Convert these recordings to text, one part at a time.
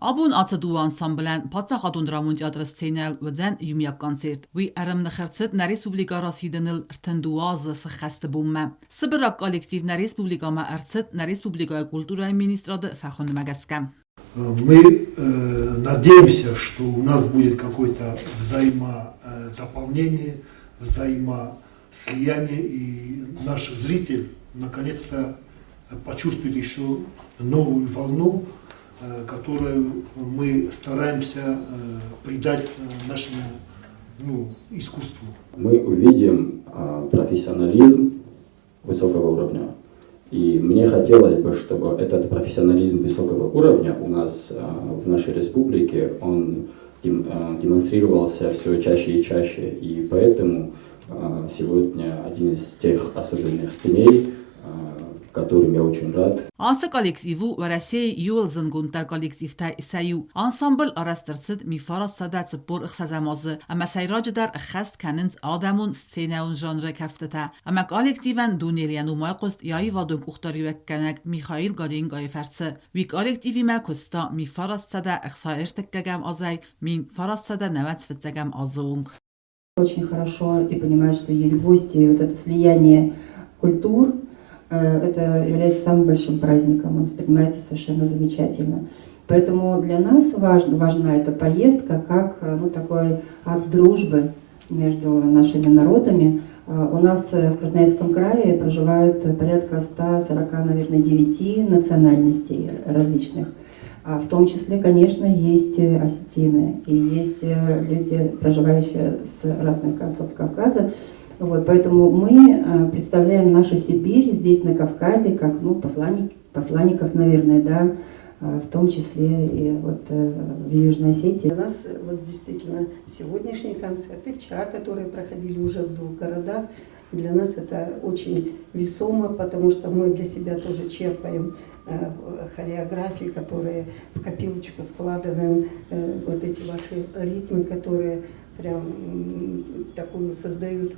Abun atadu ansamblen patsa xadundramund teatrascenel vzen yumyak koncert. Vi aram naxertset na Respublika rasidenil rtenduaz se xeste bumme. Sibira kollektiv na Respublika ma artset на Республика культура министрады Фахон Магаскам. Мы надеемся, что у нас будет какое-то взаимодополнение, взаимослияние, и наш зритель наконец-то почувствует еще новую волну, которую мы стараемся придать нашему искусству. Мы увидим профессионализм высокого уровня. И мне хотелось бы, чтобы этот профессионализм высокого уровня у нас в нашей республике, он демонстрировался все чаще и чаще. И поэтому сегодня один из тех особенных дней, которым я очень рад. Ansa kollektivu و رسیه یول زنگونتر kollektiv تا سیو. Ensemble arastırtsıd mifaras sadat spor ıxsazamazı. Ama sayrac der خست کنند آدمون سینهون ژانر کفتتا. Ama kollektiven دونیلیان و مایقست یایی وادوگ اختاریوک کنگ میخائیل گادین گای فرسه. وی kollektivi ما کستا میفاراس صدا اخصا ارتکگم آزای مین فاراس صدا نوت فتگم آزونگ. Очень хорошо и понимать, что есть гости, и вот это слияние культур. Это является самым большим праздником, он воспринимается совершенно замечательно. Поэтому для нас важна эта поездка как такой акт дружбы между нашими народами. У нас в Красноярском крае проживает порядка 140, наверное, 9 национальностей различных. В том числе, конечно, есть осетины и есть люди, проживающие с разных концов Кавказа. Поэтому мы представляем нашу Сибирь здесь, на Кавказе, как посланников, наверное, да, в том числе и в Южной Осетии. У нас действительно сегодняшние концерты, вчера, которые проходили уже в 2 городах, для нас это очень весомо, потому что мы для себя тоже черпаем хореографии, которые в копилочку складываем, эти ваши ритмы, которые прям такую создают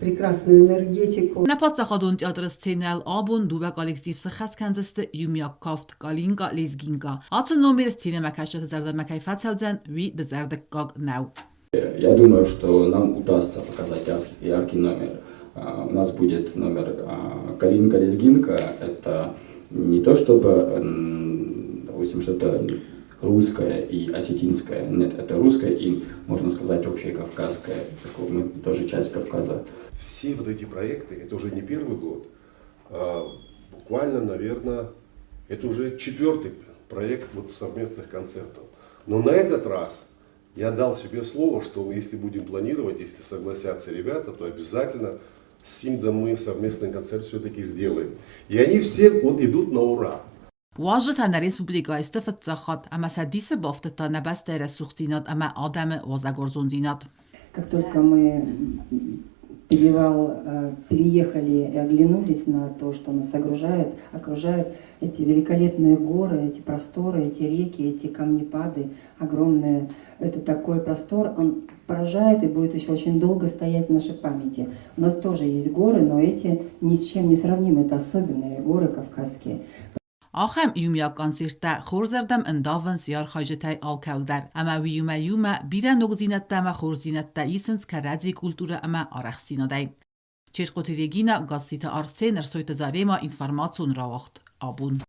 прекрасную энергетику. Na patsa xadun teatrascenel abun duve kollektiv se xas kanzeste yumyak kaft galinga lezginga. Atın номер сцене макашет зерда макайфат саудзен ви дезердек гаг нау. Я думаю, что нам удастся показать яркий номер. У нас будет номер Калинка-Лезгинка. Это не то чтобы, допустим, что-то русское и осетинское. Нет, это русское и, можно сказать, общекавказское. Мы тоже часть Кавказа. Все вот эти проекты, это уже не первый год. Буквально, наверное, это уже 4-й проект совместных концертов. Но на этот раз я дал себе слово, что если будем планировать, если согласятся ребята, то обязательно с Симдом мы совместный концерт все-таки сделаем. И они все идут на ура. واجد هن رسپوبلیکا استفت زخات اما سدیس بافت تا نبست رسوختینات اما آدم وازگرزونزینات. Как только мы переехали и оглянулись на то, что нас окружают эти великолепные горы, эти просторы, эти реки, эти камнепады огромные. Это такой простор, он поражает и будет еще очень долго стоять в нашей памяти. У нас тоже есть горы, но эти ни с чем не сравнимы. Это особенные горы кавказские. آخم یومیا کانسرتا خورزردم انداونس یار خاجتای آلکولدر اما ویوما بیره نگزینت دم خورزینت دا ایسنس که رزی کلتور اما آرخسینا دای. چرقوتریگینا گاسیت آرسه نرسویت زاره ما اینفرماتسون را وقت آبون.